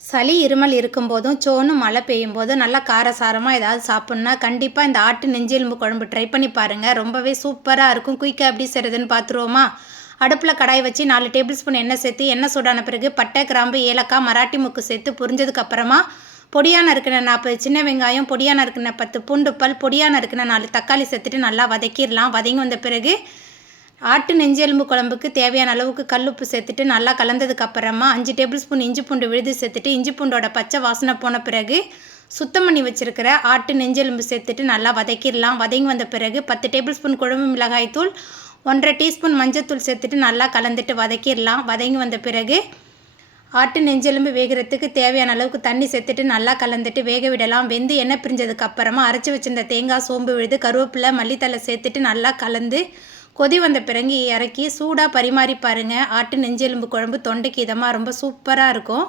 சளி இருமல் இருக்கும்போதும் சோன்னு மழை பெய்யும் போதும் நல்லா காரசாரமாக ஏதாவது சாப்பிட்ணுன்னா கண்டிப்பாக இந்த ஆட்டு நெஞ்செலும்பு குழம்பு ட்ரை பண்ணி பாருங்கள் ரொம்பவே சூப்பராக இருக்கும். குயிக்காக எப்படி செய்கிறதுன்னு பார்த்துருவோமா அடுப்பில் கடாய் வச்சு நாலு டேபிள் ஸ்பூன் எண்ணெய் சேர்த்து எண்ணெய் சூடான பிறகு பட்டை கிராம்பு ஏலக்காய் மராட்டி முக்கு சேர்த்து புரிஞ்சதுக்கப்புறமா பொடியான இருக்கிற நாற்பது சின்ன வெங்காயம் பொடியான இருக்கிற பத்து பூண்டு பல் பொடியான இருக்கிற நாலு தக்காளி சேர்த்துட்டு நல்லா வதக்கிடலாம். வதங்கி வந்த பிறகு ஆட்டு நெஞ்செலும்பு குழம்புக்கு தேவையான அளவுக்கு கல்லுப்பு சேர்த்துட்டு நல்லா கலந்ததுக்கு அப்புறமா அஞ்சு டேபிள் ஸ்பூன் இஞ்சி பூண்டு விழுது சேர்த்துட்டு இஞ்சி பூண்டோட பச்சை வாசனை போன பிறகு சுத்தம் பண்ணி வச்சுருக்கிற ஆட்டு நெஞ்செலும்பு சேர்த்துட்டு நல்லா வதக்கிடலாம். வதங்கி வந்த பிறகு பத்து டேபிள் ஸ்பூன் குழம்பு மிளகாய்த்தூள் ஒன்றரை டீஸ்பூன் மஞ்சத்தூள் சேர்த்துட்டு நல்லா கலந்துட்டு வதக்கிடலாம். வதங்கி வந்த பிறகு ஆட்டு நெஞ்செலும்பு வேகிறதுக்கு தேவையான அளவுக்கு தண்ணி சேர்த்துட்டு நல்லா கலந்துட்டு வேக விடலாம். வெந்து எண்ணெய் பிரிஞ்சதுக்கு அப்புறமா அரைச்சி வச்சிருந்த தேங்காய் சோம்பு விழுது கருவேப்பிலை மல்லித்தலை சேர்த்துட்டு நல்லா கலந்து கொதி வந்த பிறகு இறக்கி சூடாக பரிமாறி பாருங்கள் ஆட்டு நெஞ்செலும்பு குழம்பு தொண்டைக்கு இதமாக ரொம்ப சூப்பராக இருக்கும்.